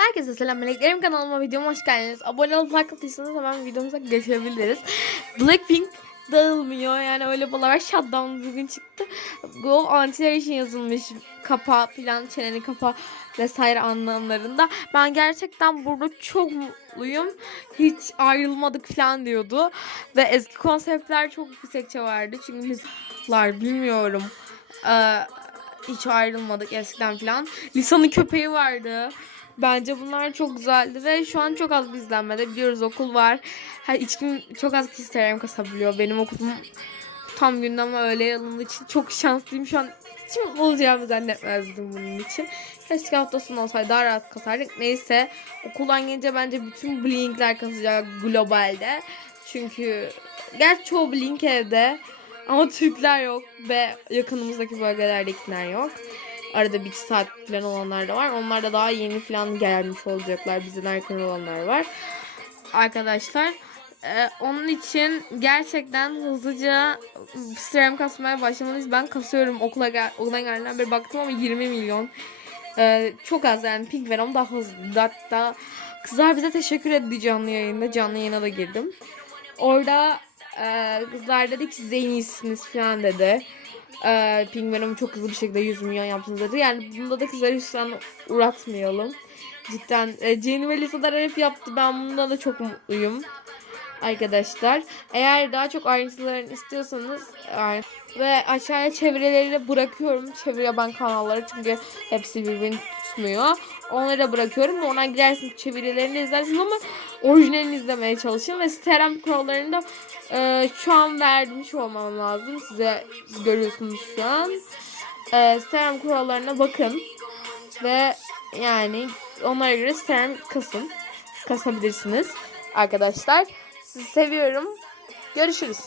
Herkese selam meleklerim kanalıma videoma hoş geldiniz. Abone olup like attıysanız hemen videomuza geçebiliriz. Blackpink dağılmıyor yani öyle balalar shutdown bugün çıktı. Bu antiler için yazılmış kapa filan çeneni kapa vesaire anlamlarında. Ben gerçekten burada çok mutluyum. Hiç ayrılmadık falan diyordu. Ve eski konseptler çok yüksekçe vardı. Çünkü bizler bilmiyorum. Ee, hiç ayrılmadık eskiden falan. Lisa'nın köpeği vardı. Bence bunlar çok güzeldi ve şu an çok az bir izlenmede. Biliyoruz okul var. Her hiç kim çok az kişi Instagram kasabiliyor. Benim okulum tam gündeme öyle alındığı için çok şanslıyım. Şu an hiç mutlu olacağımı zannetmezdim bunun için. Keşke hafta sonu olsaydı daha rahat kasardık. Neyse okuldan gelince bence bütün blinkler kasacak globalde. Çünkü gerçi çoğu blink evde. Ama Türkler yok ve yakınımızdaki bölgelerdekiler yok. Arada bir iki saat falan olanlar da var. Onlar da daha yeni falan gelmiş olacaklar. Bizden erken olanlar var. Arkadaşlar e, onun için gerçekten hızlıca stream kasmaya başlamalıyız. Ben kasıyorum okula gel okula geldiğinden beri baktım ama 20 milyon. E, çok az yani Pink Venom daha hızlı. Hatta kızlar bize teşekkür etti canlı yayında. Canlı yayına da girdim. Orada e, kızlar dedi ki siz en iyisiniz falan dedi. E, Pink Venom çok hızlı bir şekilde 100 milyon yaptınız dedi. Yani bunda da kızları hüsran uğratmayalım. Cidden e, Jenny ve Lisa da rap yaptı. Ben bundan da çok mutluyum. Arkadaşlar. Eğer daha çok ayrıntılarını istiyorsanız e, ve aşağıya çevreleri de bırakıyorum. Çevre yaban kanalları çünkü hepsi birbirini tutmuyor. Onları da bırakıyorum. Ona gidersiniz çevirilerini izlersiniz ama orijinalini izlemeye çalışın ve sterem kurallarını da e, şu an vermiş olmam lazım. Size siz görüyorsunuz şu an. E, sterem kurallarına bakın ve yani onlara göre sterem kasın. Kasabilirsiniz arkadaşlar. Sizi seviyorum. Görüşürüz.